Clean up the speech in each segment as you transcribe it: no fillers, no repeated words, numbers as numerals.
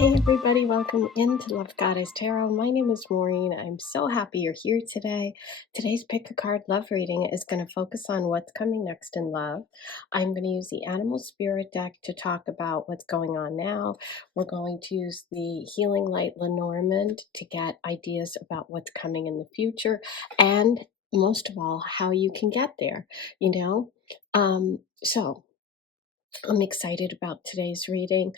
Hey everybody, welcome into Love Goddess Tarot. My name is Maureen. I'm so happy you're here today. Today's pick a card love reading is going to focus on what's coming next in love. I'm going to use the Animal Spirit deck to talk about what's going on now. We're going to use the Healing Light Lenormand to get ideas about what's coming in the future, and most of all, how you can get there, you know? So I'm excited about today's reading.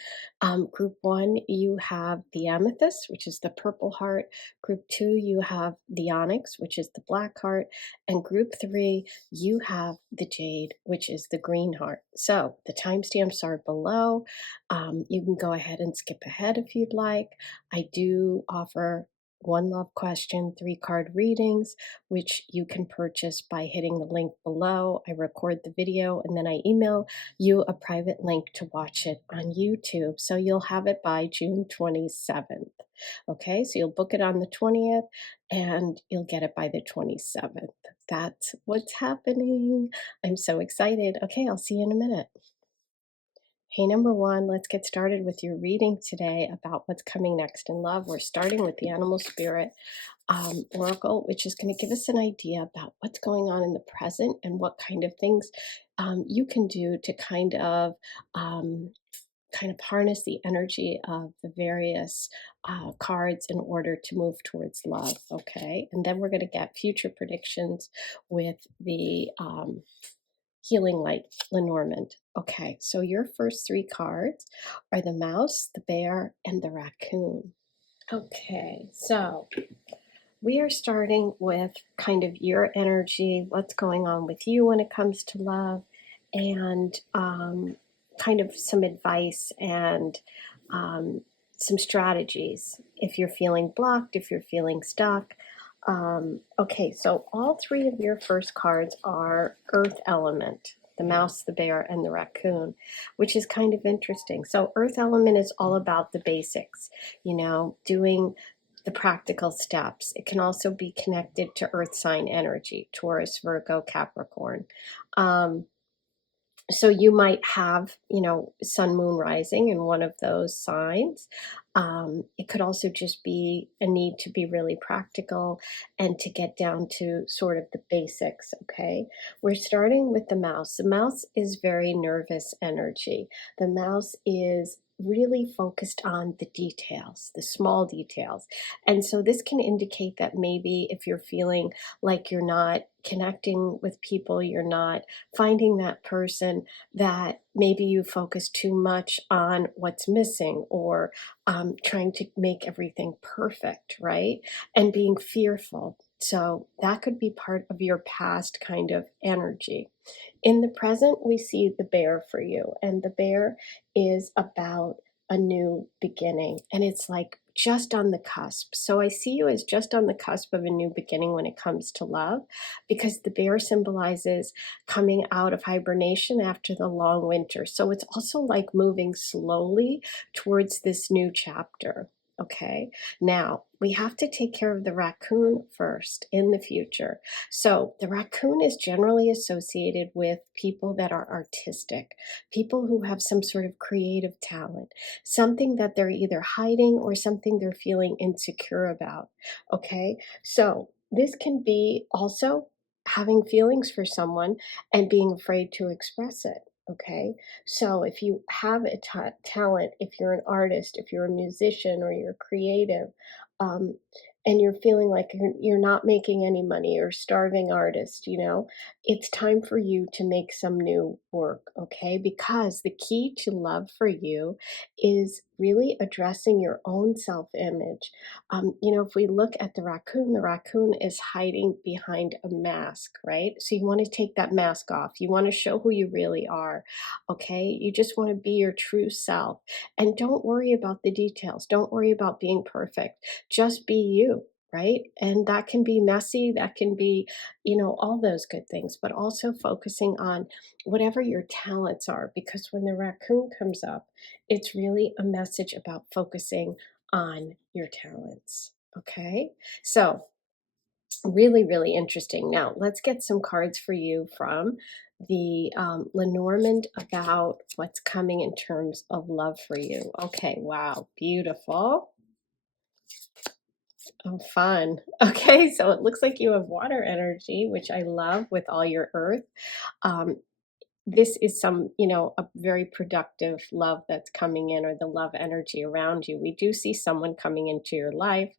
Group 1, you have the amethyst, which is the purple heart. Group 2, you have the onyx, which is the black heart. And group 3, you have the jade, which is the green heart. So the timestamps are below. You can go ahead and skip ahead if you'd like. I do offer one love question, 3-card readings, which you can purchase by hitting the link below. I record the video and then I email you a private link to watch it on YouTube. So you'll have it by June 27th. Okay, so you'll book it on the 20th and you'll get it by the 27th. That's what's happening. I'm so excited. Okay, I'll see you in a minute. Hey, number 1, let's get started with your reading today about what's coming next in love. We're starting with the Animal Spirit Oracle, which is going to give us an idea about what's going on in the present and what kind of things you can do to kind of harness the energy of the various cards in order to move towards love. Okay, and then we're going to get future predictions with the Healing Light Lenormand. Okay, so your first 3 cards are the mouse, the bear, and the raccoon. Okay, so we are starting with kind of your energy, what's going on with you when it comes to love, and kind of some advice and some strategies if you're feeling blocked, if you're feeling stuck. Okay, so all 3 of your first cards are earth element, the mouse, the bear, and the raccoon, which is kind of interesting. So earth element is all about the basics, doing the practical steps. It can also be connected to earth sign energy, Taurus, Virgo, Capricorn. So you might have, sun, moon, rising in one of those signs. It could also just be a need to be really practical and to get down to sort of the basics, okay? We're starting with the mouse. The mouse is very nervous energy. The mouse is really focused on the details, the small details. And so this can indicate that maybe if you're feeling like you're not connecting with people, you're not finding that person, that maybe you focus too much on what's missing, or trying to make everything perfect, right? And being fearful. So that could be part of your past kind of energy. In the present, we see the bear for you, and the bear is about a new beginning, and it's like just on the cusp. So I see you as just on the cusp of a new beginning when it comes to love, because the bear symbolizes coming out of hibernation after the long winter. So it's also like moving slowly towards this new chapter. Okay, now we have to take care of the raccoon first in the future. So the raccoon is generally associated with people that are artistic, people who have some sort of creative talent, something that they're either hiding or something they're feeling insecure about. Okay, so this can be also having feelings for someone and being afraid to express it. Okay, so if you have a talent, if you're an artist, if you're a musician or you're creative, um, and you're feeling like you're not making any money, or starving artist, it's time for you to make some new work, okay? Because the key to love for you is really addressing your own self-image. If we look at the raccoon is hiding behind a mask, right? So you want to take that mask off. You want to show who you really are, okay? You just want to be your true self. And don't worry about the details. Don't worry about being perfect. Just be you, right? And that can be messy. That can be, all those good things, but also focusing on whatever your talents are, because when the raccoon comes up, it's really a message about focusing on your talents. Okay, so Really, really interesting. Now, let's get some cards for you from the Lenormand about what's coming in terms of love for you. Okay, wow, beautiful. Oh, fun. Okay, so it looks like you have water energy, which I love with all your earth. Um, this is some, a very productive love that's coming in, or the love energy around you. We do see someone coming into your life,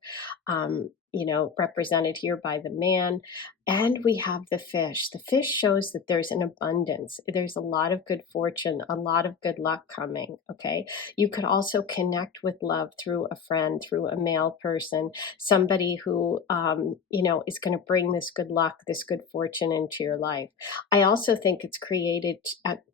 represented here by the man. And we have the fish. The fish shows that there's an abundance. There's a lot of good fortune, a lot of good luck coming. Okay. You could also connect with love through a friend, through a male person, somebody who, is going to bring this good luck, this good fortune into your life. I also think it's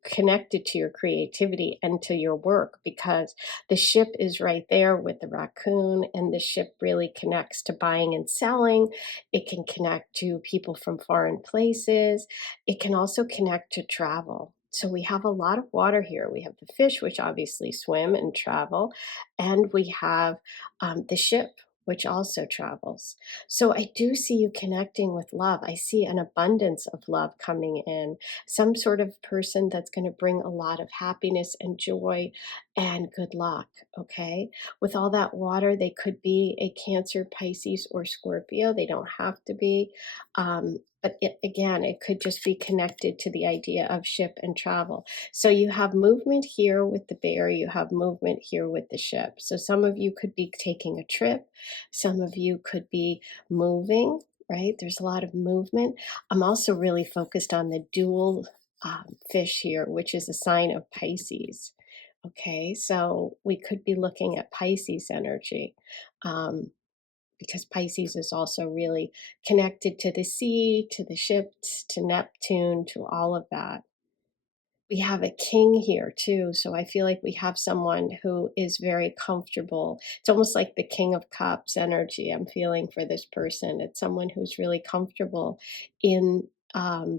connected to your creativity and to your work, because the ship is right there with the raccoon, and the ship really connects to buying and selling. It can connect to people from foreign places. It can also connect to travel. So we have a lot of water here. We have the fish, which obviously swim and travel, and we have the ship, which also travels. So I do see you connecting with love. I see an abundance of love coming in, some sort of person that's going to bring a lot of happiness and joy and good luck. Okay. With all that water, they could be a Cancer, Pisces, or Scorpio. They don't have to be. But again, it could just be connected to the idea of ship and travel. So you have movement here with the bear, you have movement here with the ship. So some of you could be taking a trip, some of you could be moving, right? There's a lot of movement. I'm also really focused on the dual fish here, which is a sign of Pisces. Okay, so we could be looking at Pisces energy. Um, because Pisces is also really connected to the sea, to the ships, to Neptune, to all of that. We have a king here too, so I feel like we have someone who is very comfortable. It's almost like the King of Cups energy I'm feeling for this person. It's someone who's really comfortable in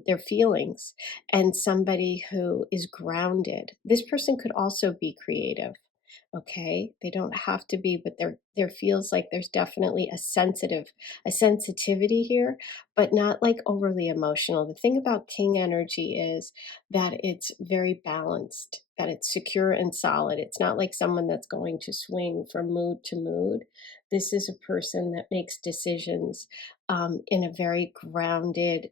their feelings, and somebody who is grounded. This person could also be creative. Okay, they don't have to be, but there feels like there's definitely a sensitivity here, but not like overly emotional. The thing about king energy is that it's very balanced, that it's secure and solid. It's not like someone that's going to swing from mood to mood. This is a person that makes decisions in a very grounded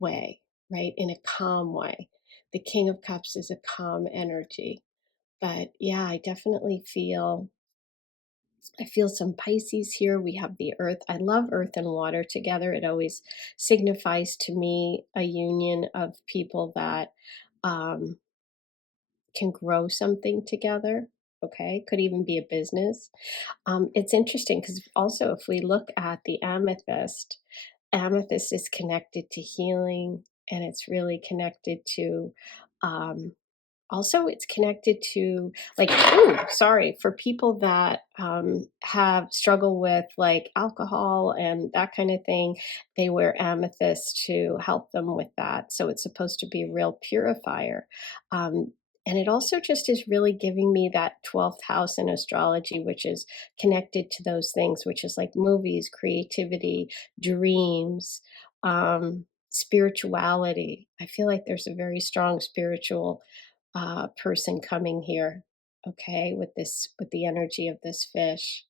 way, right? In a calm way. The King of Cups is a calm energy. But yeah, I feel some Pisces here. We have the earth. I love earth and water together. It always signifies to me a union of people that um, can grow something together. Okay, could even be a business. It's interesting because also, if we look at the amethyst, amethyst is connected to healing, and it's really connected to um, also, it's connected to like, ooh, sorry, for people that have struggle with like alcohol and that kind of thing, they wear amethyst to help them with that. So it's supposed to be a real purifier. Um, and it also just is really giving me that 12th house in astrology, which is connected to those things, which is like movies, creativity, dreams, spirituality. I feel like there's a very strong spiritual person coming here, okay, with the energy of this fish.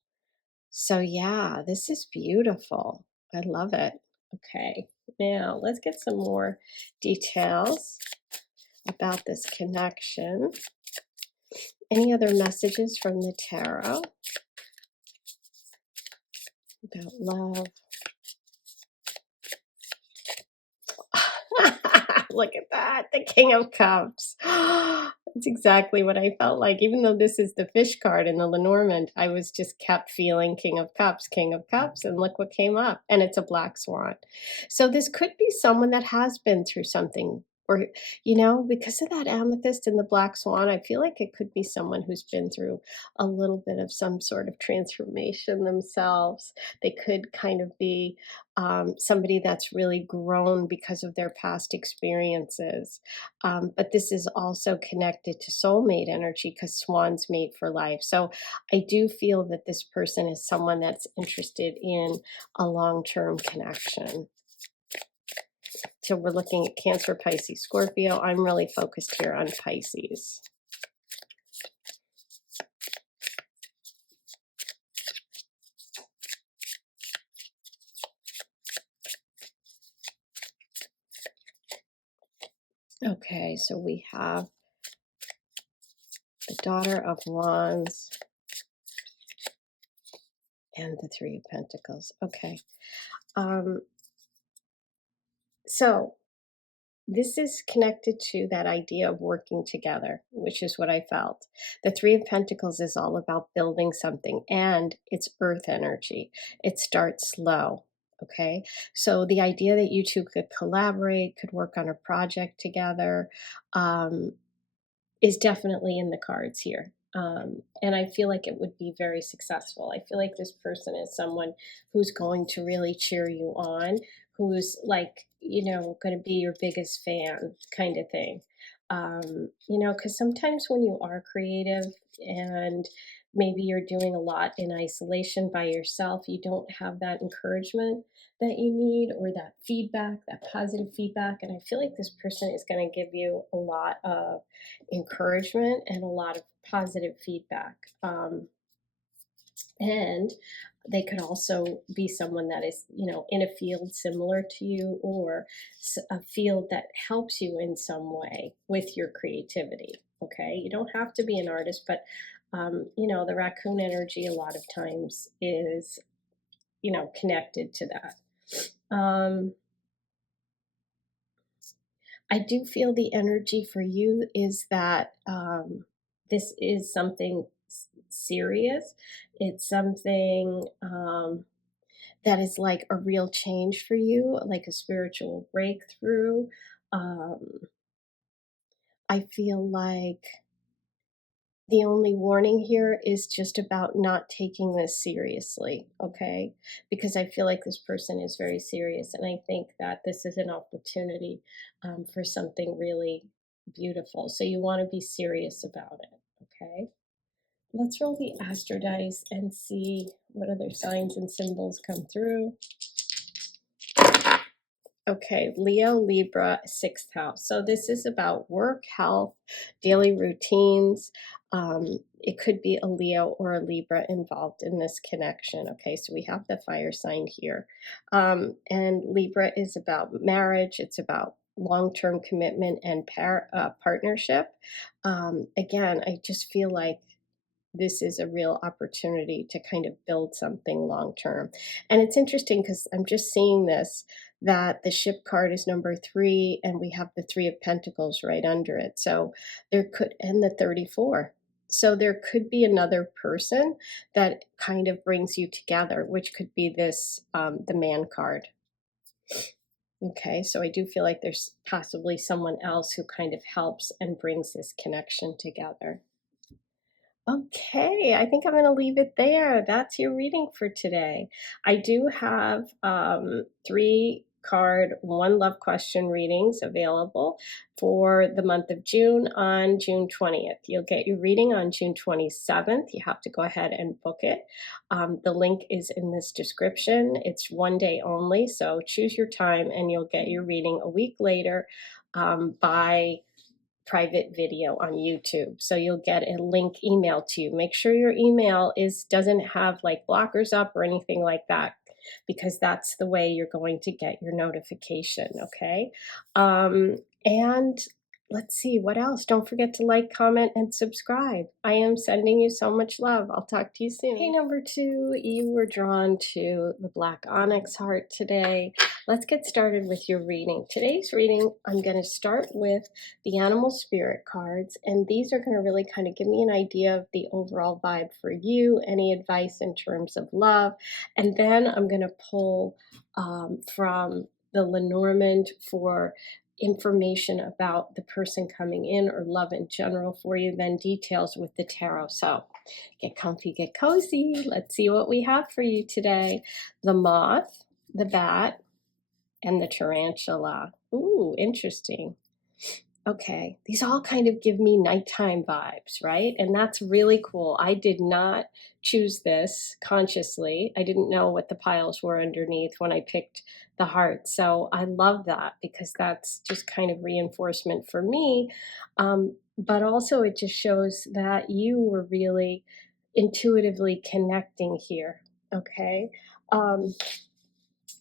So yeah, this is beautiful. I love it. Okay, now let's get some more details about this connection. Any other messages from the tarot about love? Look at that, the King of Cups. That's exactly what I felt like. Even though this is the fish card in the Lenormand, I was just kept feeling King of Cups, and look what came up. And it's a black swan. So this could be someone that has been through something. Or, because of that amethyst and the black swan, I feel like it could be someone who's been through a little bit of some sort of transformation themselves. They could kind of be somebody that's really grown because of their past experiences. But this is also connected to soulmate energy because swans mate for life. So I do feel that this person is someone that's interested in a long-term connection. So we're looking at Cancer, Pisces, Scorpio. I'm really focused here on Pisces. Okay, so we have the Daughter of Wands and the Three of Pentacles. Okay. So this is connected to that idea of working together, which is what I felt. The Three of Pentacles is all about building something, and it's earth energy. It starts slow. Okay. So the idea that you two could collaborate, could work on a project together, um, is definitely in the cards here. And I feel like it would be very successful. I feel like this person is someone who's going to really cheer you on, who's like, going to be your biggest fan kind of thing. Because sometimes when you are creative and maybe you're doing a lot in isolation by yourself, you don't have that encouragement that you need or that feedback, that positive feedback. And I feel like this person is going to give you a lot of encouragement and a lot of positive feedback. And they could also be someone that is, in a field similar to you, or a field that helps you in some way with your creativity. Okay. You don't have to be an artist, but, the raccoon energy a lot of times is, connected to that. I do feel the energy for you is that this is something serious. It's something that is like a real change for you, like a spiritual breakthrough. I feel like the only warning here is just about not taking this seriously, okay? Because I feel like this person is very serious, and I think that this is an opportunity for something really beautiful. So you want to be serious about it, okay? Let's roll the astro dice and see what other signs and symbols come through. Okay, Leo, Libra, sixth house. So this is about work, health, daily routines. It could be a Leo or a Libra involved in this connection. Okay, so we have the fire sign here. And Libra is about marriage. It's about long-term commitment and partnership. Again, I just feel like this is a real opportunity to kind of build something long term. And it's interesting because I'm just seeing this, that the ship card is number 3 and we have the 3 of pentacles right under it. So there could, and the 34. So there could be another person that kind of brings you together, which could be this, the man card. Okay, so I do feel like there's possibly someone else who kind of helps and brings this connection together. Okay, I think I'm going to leave it there. That's your reading for today. I do have 3 card, 1 love question readings available for the month of June on June 20th. You'll get your reading on June 27th. You have to go ahead and book it. The link is in this description. It's 1 day only, so choose your time and you'll get your reading a week later by private video on YouTube. So you'll get a link emailed to you. Make sure your email doesn't have like blockers up or anything like that, because that's the way you're going to get your notification. Okay. And let's see what else. Don't forget to like, comment, and subscribe. I am sending you so much love. I'll talk to you soon. Hey, number 2, you were drawn to the black onyx heart today. Let's get started with your reading. Today's reading, I'm going to start with the animal spirit cards, and these are going to really kind of give me an idea of the overall vibe for you, any advice in terms of love, and then I'm going to pull from the Lenormand for information about the person coming in or love in general for you, then details with the tarot. So get comfy, get cozy. Let's see what we have for you today. The moth, the bat, and the tarantula. Ooh, interesting. Okay, these all kind of give me nighttime vibes, right? And that's really cool. I did not choose this consciously. I didn't know what the piles were underneath when I picked the heart. So I love that because that's just kind of reinforcement for me. But also it just shows that you were really intuitively connecting here, okay? Um,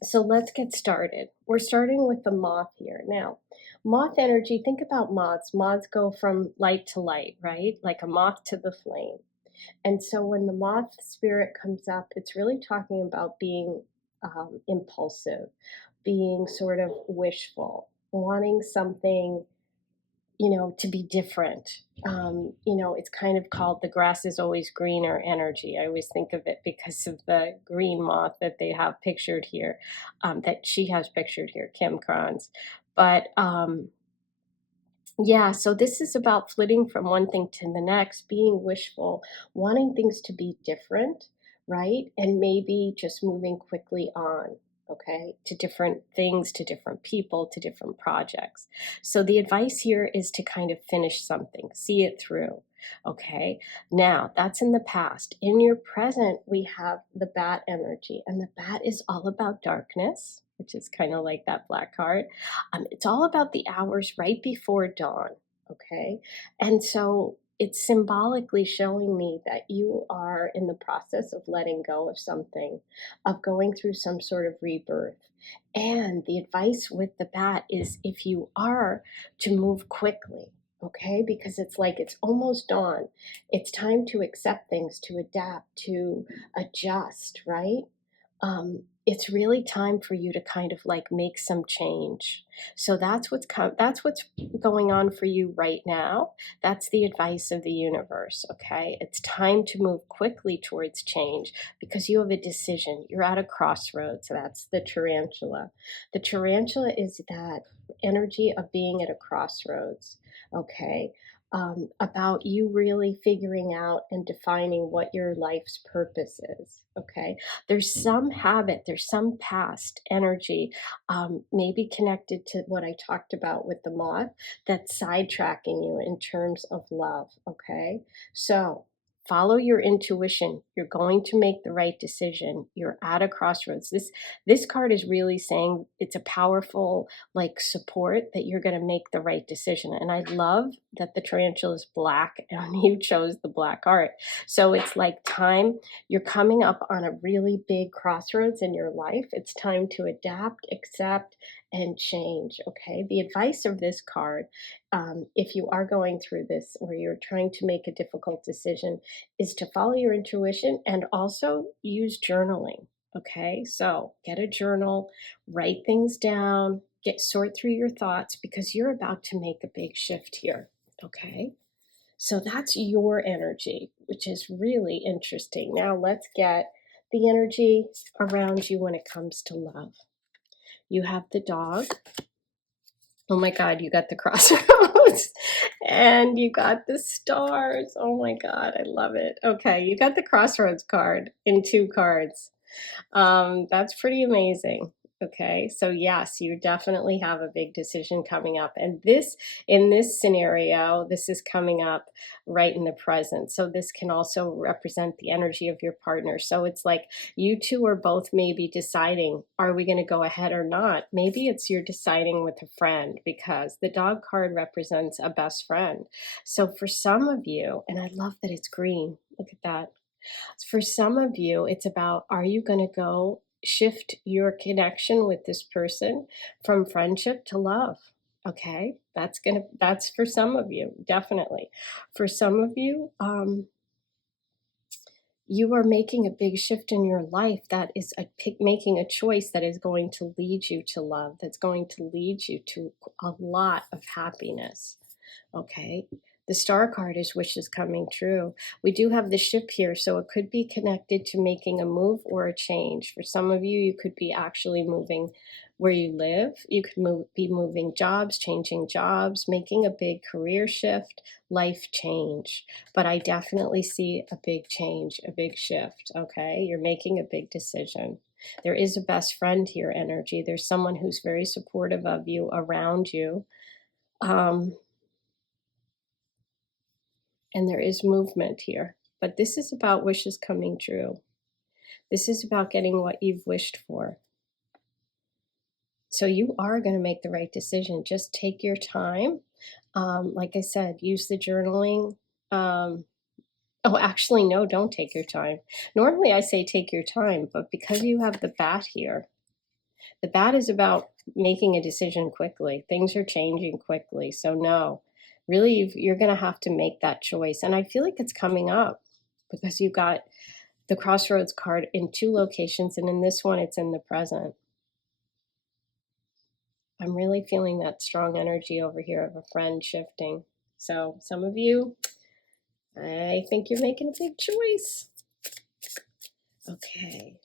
so let's get started. We're starting with the moth here. Now, moth energy, think about moths. Moths go from light to light, right? Like a moth to the flame. And so when the moth spirit comes up, it's really talking about being impulsive, being sort of wishful, wanting something, to be different. It's kind of called the grass is always greener energy. I always think of it because of the green moth that they have pictured here, that she has pictured here, Kim Kranz. But yeah, so this is about flitting from one thing to the next, being wishful, wanting things to be different, right? And maybe just moving quickly on, okay, to different things, to different people, to different projects. So the advice here is to kind of finish something, see it through. Okay, now that's in the past. In your present, we have the bat energy, and the bat is all about darkness, which is kind of like that black card. It's all about the hours right before dawn, okay? And so it's symbolically showing me that you are in the process of letting go of something, of going through some sort of rebirth. And the advice with the bat is if you are to move quickly, okay? Because it's like it's almost dawn. It's time to accept things, to adapt, to adjust, right? It's really time for you to kind of like make some change. So that's what's going on for you right now. That's the advice of the universe, okay? It's time to move quickly towards change because you have a decision. You're at a crossroads. That's the tarantula. The tarantula is that energy of being at a crossroads, okay? About you really figuring out and defining what your life's purpose is, okay? There's some habit, there's some past energy, maybe connected to what I talked about with the moth, that's sidetracking you in terms of love, okay? So follow your intuition. You're going to make the right decision. You're at a crossroads. This card is really saying it's a powerful like support that you're going to make the right decision. And I love that the tarantula is black and you chose the black art. So it's like time, you're coming up on a really big crossroads in your life. It's time to adapt, accept, and change. Okay. The advice of this card, if you are going through this or you're trying to make a difficult decision, is to follow your intuition and also use journaling. Okay. So get a journal, write things down, sort through your thoughts because you're about to make a big shift here. Okay. So that's your energy, which is really interesting. Now let's get the energy around you when it comes to love. You have the dog. Oh my God, you got the crossroads and you got the stars. Oh my God, I love it. Okay, you got the crossroads card in 2 cards. That's pretty amazing. Okay, so yes, you definitely have a big decision coming up. And in this scenario, this is coming up right in the present. So this can also represent the energy of your partner. So it's like you two are both maybe deciding, are we going to go ahead or not? Maybe it's you're deciding with a friend because the dog card represents a best friend. So for some of you, and I love that it's green, look at that. For some of you, it's about, are you going to go shift your connection with this person from friendship to love? Okay, that's for some of you, definitely. For some of you, you are making a big shift in your life that is making a choice that is going to lead you to love, that's going to lead you to a lot of happiness. Okay. The star card is wishes coming true. We do have the ship here, so it could be connected to making a move or a change. For some of you, you could be actually moving where you live. You could be moving jobs, changing jobs, making a big career shift, life change. But I definitely see a big change, a big shift, okay? You're making a big decision. There is a best friend here energy. There's someone who's very supportive of you, around you. And there is movement here. But this is about wishes coming true. This is about getting what you've wished for. So you are going to make the right decision. Just take your time. Like I said, use the journaling. Oh, actually, no, don't take your time. Normally I say take your time, but because you have the bat here, the bat is about making a decision quickly. Things are changing quickly. So no, really, you're going to have to make that choice. And I feel like it's coming up because you got the crossroads card in 2 locations. And in this one, it's in the present. I'm really feeling that strong energy over here of a friend shifting. So some of you, I think you're making a big choice. Okay.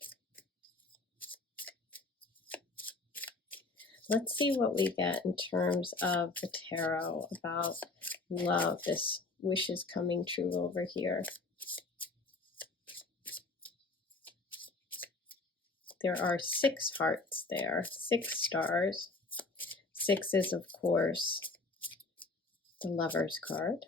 Let's see what we get in terms of the tarot about love, this wishes coming true over here. There are 6 hearts there, 6 stars. 6 is, of course, the Lover's card.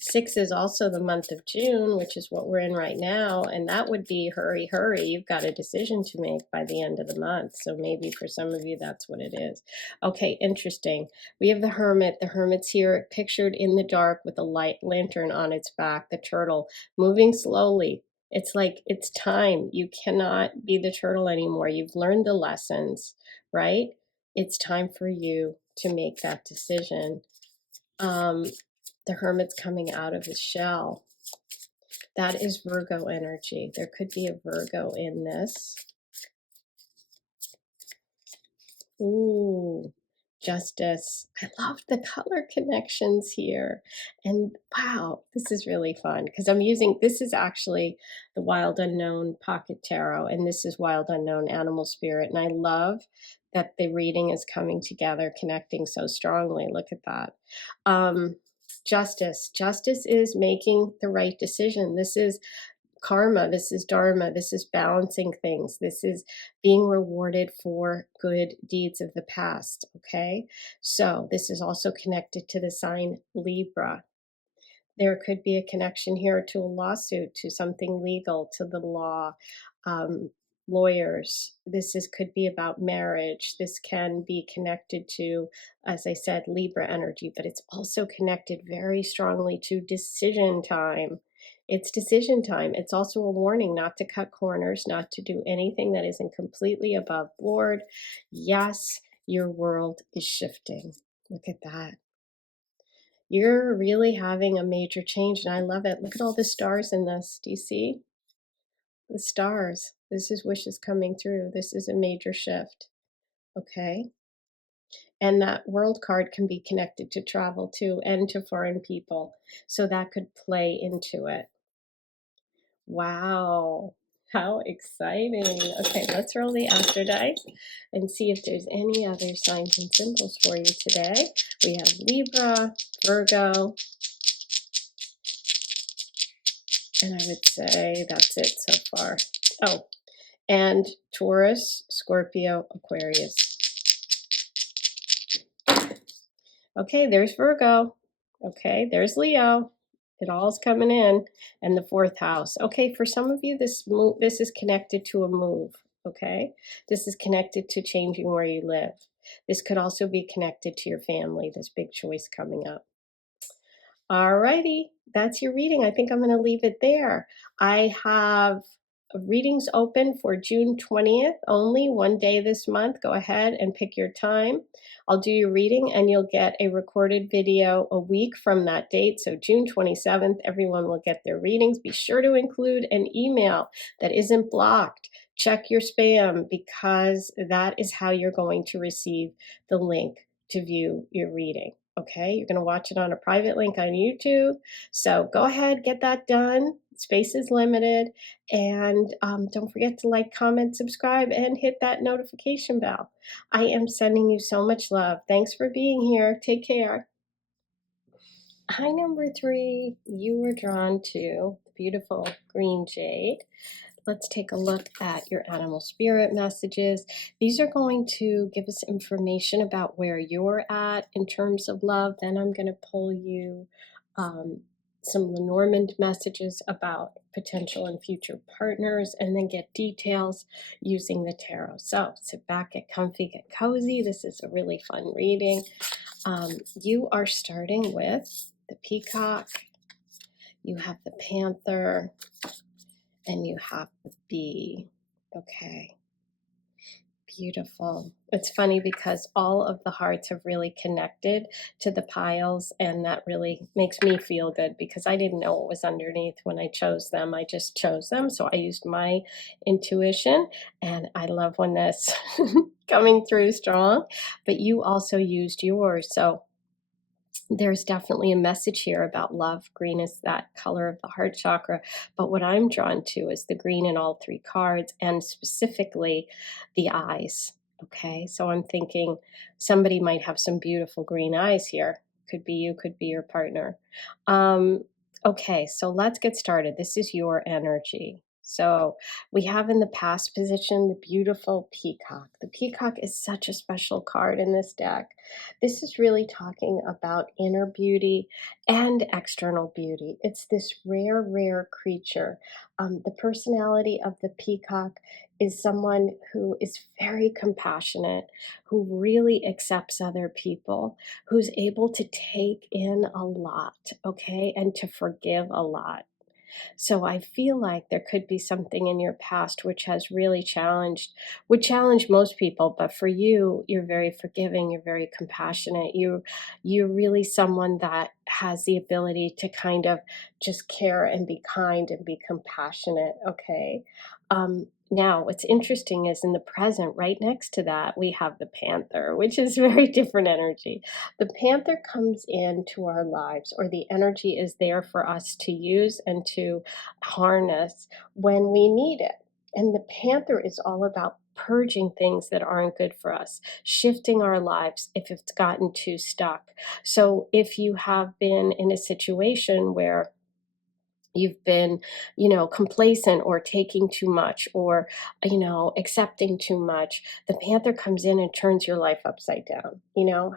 6 is also the month of June, which is what we're in right now, and that would be hurry, hurry. You've got a decision to make by the end of the month, so maybe for some of you that's what it is. Okay, interesting. We have the Hermit. The Hermit's here pictured in the dark with a light lantern on its back, the turtle, moving slowly. It's like it's time. You cannot be the turtle anymore. You've learned the lessons, right? It's time for you to make that decision. The Hermit's coming out of his shell. That is Virgo energy. There could be a Virgo in this. Ooh, Justice. I love the color connections here. And wow, this is really fun because I'm using, this is actually the Wild Unknown Pocket Tarot, and this is Wild Unknown Animal Spirit. And I love that the reading is coming together, connecting so strongly. Look at that. Justice. Justice is making the right decision. This is karma. This is dharma. This is balancing things. This is being rewarded for good deeds of the past. Okay. So this is also connected to the sign Libra. There could be a connection here to a lawsuit, to something legal, to the law, lawyers. Could be about marriage. This can be connected to, as I said, Libra energy, but it's also connected very strongly to decision time. It's decision time. It's also a warning not to cut corners, not to do anything that isn't completely above board. Yes, your world is shifting. Look at that. You're really having a major change, and I love it. Look at all the stars in this. Do you see? The stars. This is wishes coming through. This is a major shift. Okay. And that world card can be connected to travel too, and to foreign people. So that could play into it. Wow. How exciting. Okay, let's roll the astro dice and see if there's any other signs and symbols for you today. We have Libra, Virgo, and I would say that's it so far. Oh, and Taurus, Scorpio, Aquarius. Okay, there's Virgo. Okay, there's Leo. It all's coming in. And the 4th house. Okay, for some of you, this is connected to a move. Okay, this is connected to changing where you live. This could also be connected to your family, this big choice coming up. All righty, that's your reading. I think I'm going to leave it there. I have readings open for June 20th, only one day this month. Go ahead and pick your time. I'll do your reading and you'll get a recorded video a week from that date. So June 27th, everyone will get their readings. Be sure to include an email that isn't blocked. Check your spam because that is how you're going to receive the link to view your reading. Okay, you're going to watch it on a private link on YouTube. So go ahead, get that done. Space is limited. And don't forget to like, comment, subscribe, and hit that notification bell. I am sending you so much love. Thanks for being here. Take care. Hi, number 3. You were drawn to the beautiful green jade. Let's take a look at your animal spirit messages. These are going to give us information about where you're at in terms of love. Then I'm going to pull you some Lenormand messages about potential and future partners, and then get details using the tarot. So sit back, get comfy, get cozy. This is a really fun reading. You are starting with the peacock, you have the panther, and you have the bee. Okay, beautiful. It's funny because all of the hearts have really connected to the piles, and that really makes me feel good because I didn't know what was underneath when I chose them. I just chose them, so I used my intuition, and I love when that's coming through strong, but you also used yours. So there's definitely a message here about love. Green is that color of the heart chakra, but what I'm drawn to is the green in all three cards, and specifically the eyes. Okay, so I'm thinking somebody might have some beautiful green eyes here. Could be you, could be your partner. Okay, so let's get started. This is your energy. So we have in the past position the beautiful peacock. The peacock is such a special card in this deck. This is really talking about inner beauty and external beauty. It's this rare, rare creature. The personality of the peacock is someone who is very compassionate, who really accepts other people, who's able to take in a lot, okay, and to forgive a lot. So I feel like there could be something in your past which has really would challenge most people, but for you, you're very forgiving, you're very compassionate. You're really someone that has the ability to kind of just care and be kind and be compassionate, okay? Now, what's interesting is in the present, right next to that, we have the panther, which is very different energy. The panther comes into our lives, or the energy is there for us to use and to harness when we need it. And the panther is all about purging things that aren't good for us, shifting our lives if it's gotten too stuck. So if you have been in a situation where you've been, complacent or taking too much or, accepting too much, the panther comes in and turns your life upside down.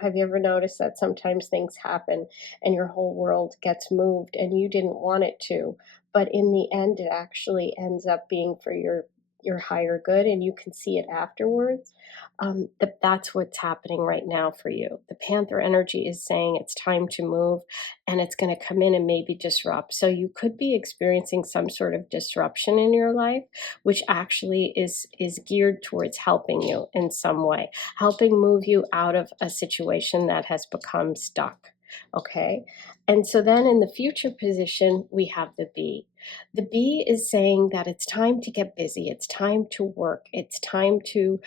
Have you ever noticed that sometimes things happen and your whole world gets moved and you didn't want it to, but in the end, it actually ends up being for your higher good, and you can see it afterwards. That's what's happening right now for you. The panther energy is saying it's time to move, and it's going to come in and maybe disrupt. So you could be experiencing some sort of disruption in your life, which actually is geared towards helping you in some way, helping move you out of a situation that has become stuck. Okay. And so then in the future position, we have the bee. The bee is saying that it's time to get busy. It's time to work. It's time to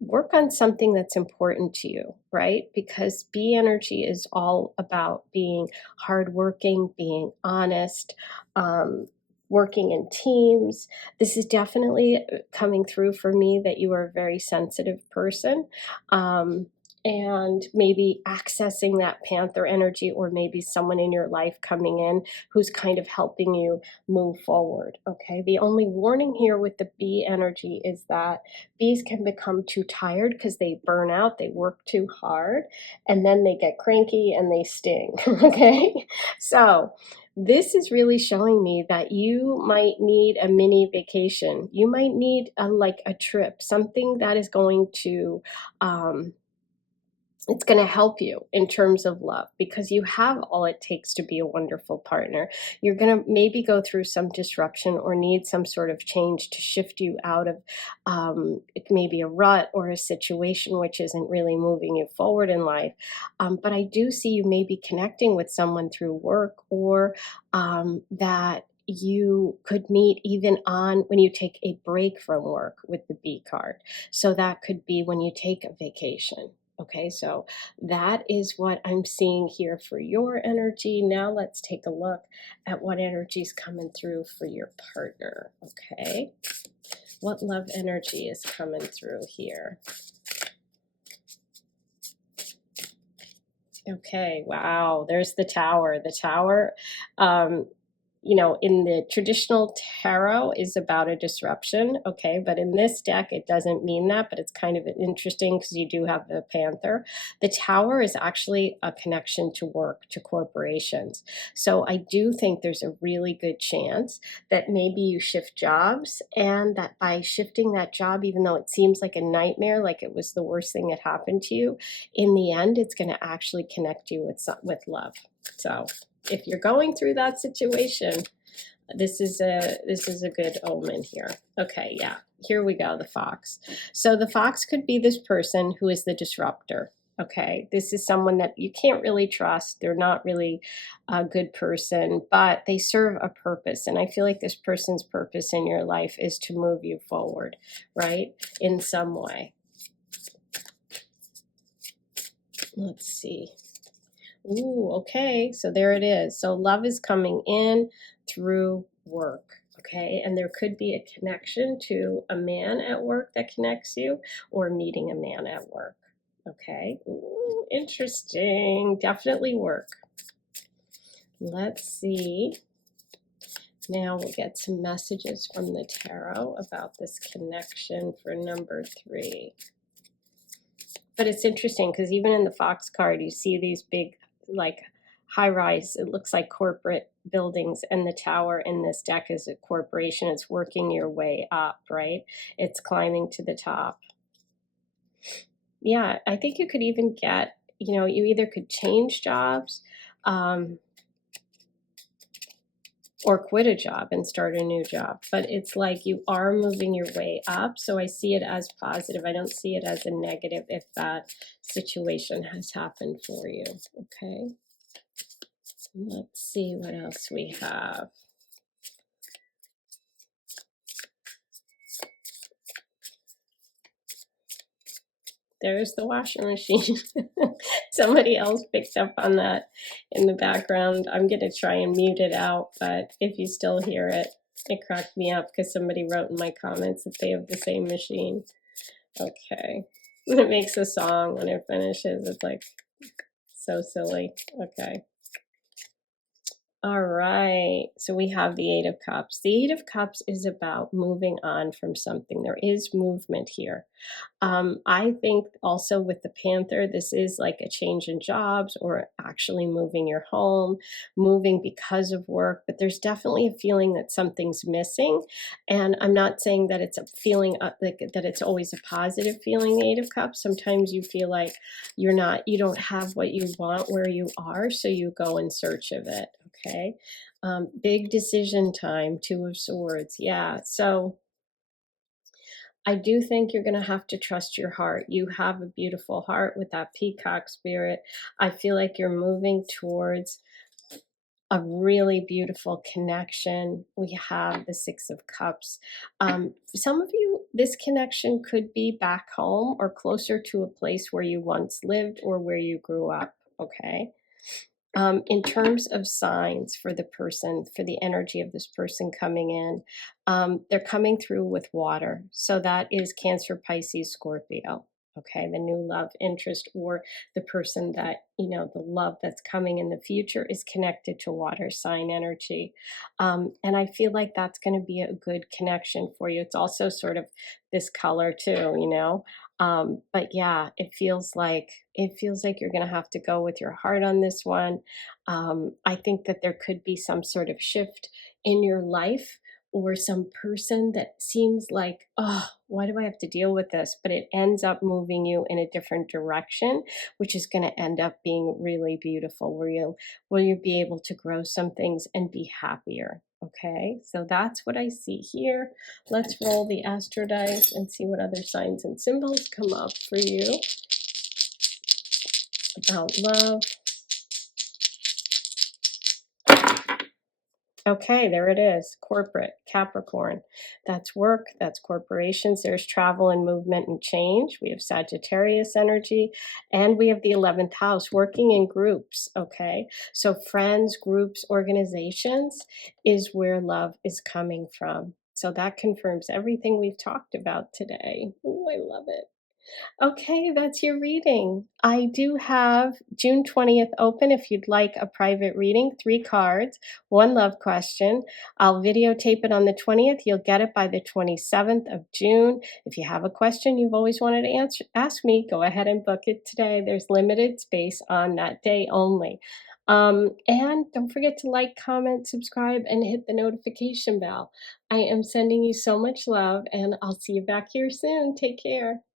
work on something that's important to you, right? Because bee energy is all about being hardworking, being honest, working in teams. This is definitely coming through for me that you are a very sensitive person. And maybe accessing that panther energy, or maybe someone in your life coming in who's kind of helping you move forward. Okay. The only warning here with the bee energy is that bees can become too tired because they burn out, they work too hard, and then they get cranky and they sting. Okay. So this is really showing me that you might need a mini vacation. You might need a trip, something that is going to, it's going to help you in terms of love, because you have all it takes to be a wonderful partner. You're going to maybe go through some disruption or need some sort of change to shift you out of it may be a rut or a situation which isn't really moving you forward in life. But I do see you maybe connecting with someone through work, or that you could meet even on when you take a break from work with the B card. So that could be when you take a vacation. Okay, so that is what I'm seeing here for your energy. Now let's take a look at what energy is coming through for your partner. Okay, what love energy is coming through here? Okay, wow, there's the tower. The tower you know, in the traditional tarot is about a disruption, okay? But in this deck, it doesn't mean that, but it's kind of interesting because you do have the Panther. The Tower is actually a connection to work, to corporations. So I do think there's a really good chance that maybe you shift jobs, and that by shifting that job, even though it seems like a nightmare, like it was the worst thing that happened to you, in the end, it's going to actually connect you with love. So if you're going through that situation, this is a good omen here. Okay, yeah, here we go, the Fox. So the Fox could be this person who is the disruptor. Okay, this is someone that you can't really trust. They're not really a good person, but they serve a purpose. And I feel like this person's purpose in your life is to move you forward, right? In some way. Let's see. Ooh, okay, so there it is. So love is coming in through work, okay? And there could be a connection to a man at work that connects you, or meeting a man at work, okay? Ooh, interesting. Definitely work. Let's see. Now we'll get some messages from the tarot about this connection for number 3. But it's interesting because even in the Fox card, you see these big, like, high rise, it looks like corporate buildings, and the Tower in this deck is a corporation. It's working your way up, right? It's climbing to the top. Yeah, I think you could even get, you know, you either could change jobs, or quit a job and start a new job. But it's like you are moving your way up. So I see it as positive. I don't see it as a negative if that situation has happened for you. Okay. Let's see what else we have. There's the washing machine. Somebody else picked up on that in the background. I'm going to try and mute it out, but if you still hear it, it cracked me up because somebody wrote in my comments that they have the same machine. Okay. It makes a song when it finishes. It's like so silly. Okay. All right. So we have the Eight of Cups. The Eight of Cups is about moving on from something. There is movement here. I think also with the Panther, this is like a change in jobs, or actually moving your home, moving because of work, but there's definitely a feeling that something's missing. And I'm not saying that it's a feeling like that it's always a positive feeling, the Eight of Cups. Sometimes you feel like you don't have what you want where you are, so you go in search of it, okay? Big decision time, Two of Swords, yeah. So I do think you're going to have to trust your heart. You have a beautiful heart with that peacock spirit. I feel like you're moving towards a really beautiful connection. We have the Six of Cups. Some of you, this connection could be back home or closer to a place where you once lived or where you grew up, okay? In terms of signs for the person, for the energy of this person coming in, they're coming through with water. So that is Cancer, Pisces, Scorpio. Okay, the new love interest, or the person that, you know, the love that's coming in the future is connected to water sign energy. And I feel like that's going to be a good connection for you. It's also sort of this color too, you know. But yeah, it feels like you're going to have to go with your heart on this one. I think that there could be some sort of shift in your life, or some person that seems like, oh, why do I have to deal with this? But it ends up moving you in a different direction, which is going to end up being really beautiful, where you'll be able to grow some things and be happier. Okay, so that's what I see here. Let's roll the astro dice and see what other signs and symbols come up for you about love. Okay, there it is. Corporate, Capricorn. That's work, that's corporations. There's travel and movement and change. We have Sagittarius energy, and we have the 11th house, working in groups. Okay, so friends, groups, organizations is where love is coming from. So that confirms everything we've talked about today. Oh, I love it. Okay, that's your reading. I do have June 20th open if you'd like a private reading, 3 cards, 1 love question. I'll videotape it on the 20th. You'll get it by the 27th of June. If you have a question you've always wanted to ask me, go ahead and book it today. There's limited space on that day only. And don't forget to like, comment, subscribe, and hit the notification bell. I am sending you so much love, and I'll see you back here soon. Take care.